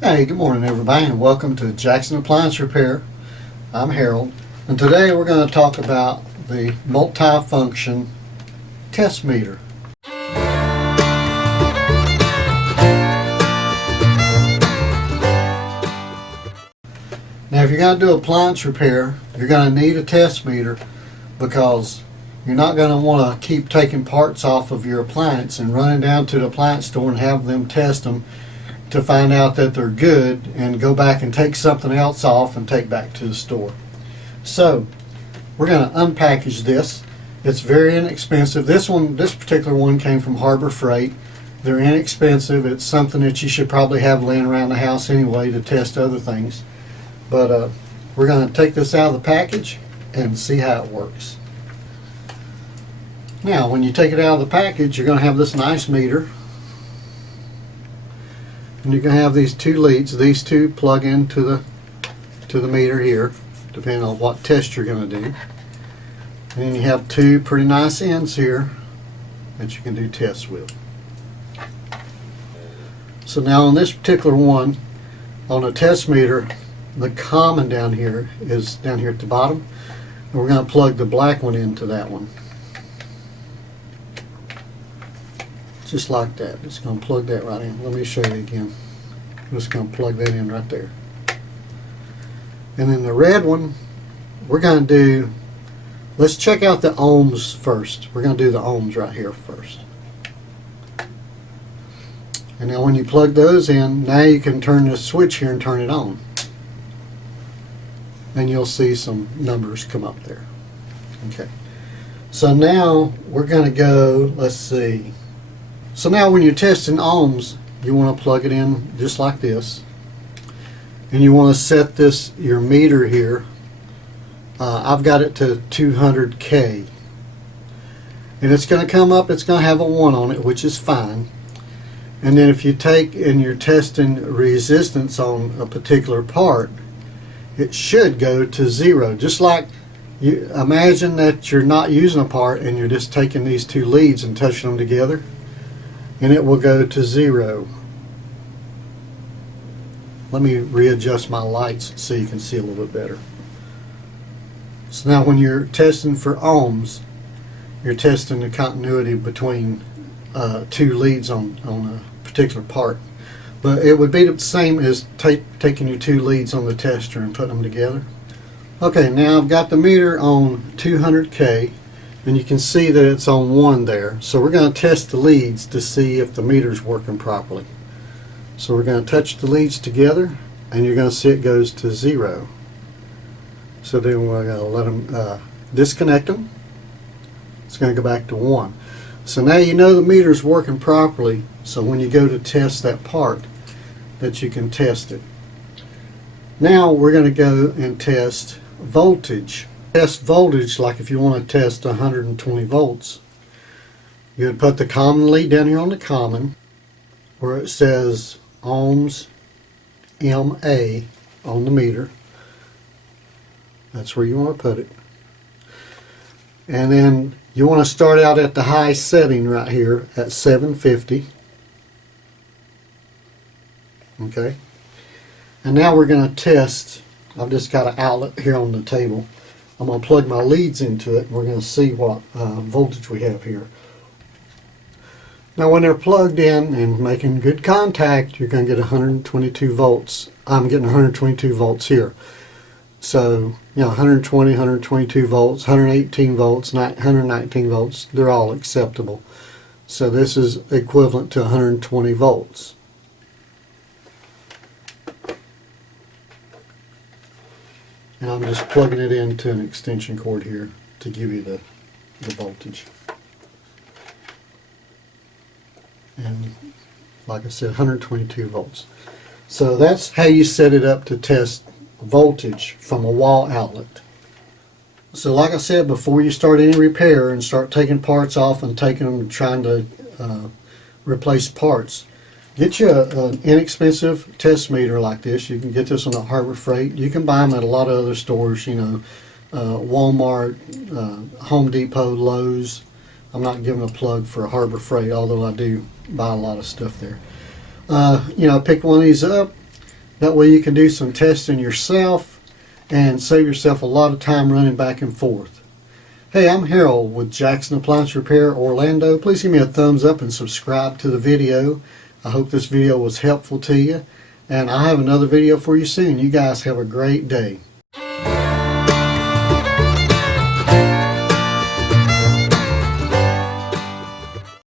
Hey, good morning everybody, and welcome to Jackson Appliance Repair. I'm Harold, and today we're going to talk about the multi-function test meter. Now if you're going to do appliance repair, you're going to need a test meter because you're not going to want to keep taking parts off of your appliance and running down to the appliance store and have them test them to find out that they're good and go back and take something else off and take back to the store. So we're going to unpackage this. It's very inexpensive. This particular one came from Harbor Freight. They're inexpensive. It's something that you should probably have laying around the house anyway to test other things. But we're going to take this out of the package and see how it works. Now when you take it out of the package, you're going to have this nice meter. And you can have these two leads. These two plug into the meter here, depending on what test you're going to do. And then you have two pretty nice ends here that you can do tests with. So now on this particular one, on a test meter, the common down here is down here at the bottom. And we're going to plug the black one into that one. Just like that. Just going to plug that right in. Let me show you again. I'm just going to plug that in right there. And then the red one, we're going to do, let's check out the ohms first. We're going to do the ohms right here first. And now when you plug those in, now you can turn the switch here and turn it on. And you'll see some numbers come up there. Okay. So now we're going to go, let's see. So now when you're testing ohms, you want to plug it in just like this. And you want to set this, your meter here, I've got it to 200K. And it's going to come up, it's going to have a 1 on it, which is fine. And then if you take and you're testing resistance on a particular part, it should go to 0. Just like you imagine that you're not using a part and you're just taking these two leads and touching them together. And it will go to 0. Let me readjust my lights so you can see a little bit better. So now when you're testing for ohms, you're testing the continuity between two leads on a particular part. But it would be the same as taking your two leads on the tester and putting them together. Okay, now I've got the meter on 200K. And you can see that it's on 1 there. So we're going to test the leads to see if the meter's working properly. So we're going to touch the leads together and you're going to see it goes to 0. So then we're going to let them disconnect them. It's going to go back to 1. So now you know the meter's working properly, so when you go to test that part, that you can test it. Now we're going to go and test voltage. Test voltage, like if you want to test 120 volts, you would put the common lead down here on the common where it says ohms MA on the meter. That's where you want to put it. And then you want to start out at the high setting right here at 750. Okay. And now we're going to test. I've just got an outlet here on the table. I'm going to plug my leads into it and we're going to see what voltage we have here. Now when they're plugged in and making good contact, you're going to get 122 volts. I'm getting 122 volts here. So, you know, 120, 122 volts, 118 volts, 119 volts, they're all acceptable. So this is equivalent to 120 volts. And I'm just plugging it into an extension cord here to give you the voltage. And like I said, 122 volts. So that's how you set it up to test voltage from a wall outlet. So like I said, before you start any repair and start taking parts off and taking them and trying to replace parts, get you an inexpensive test meter like this. You can get this on a Harbor Freight. You can buy them at a lot of other stores, you know, Walmart, Home Depot, Lowe's. I'm not giving a plug for Harbor Freight, although I do buy a lot of stuff there. You know, pick one of these up, That way you can do some testing yourself and save yourself a lot of time running back and forth. Hey, I'm Harold with Jackson Appliance Repair Orlando. Please give me a thumbs up and subscribe to the video. I hope this video was helpful to you, and I'll have another video for you soon. You guys have a great day.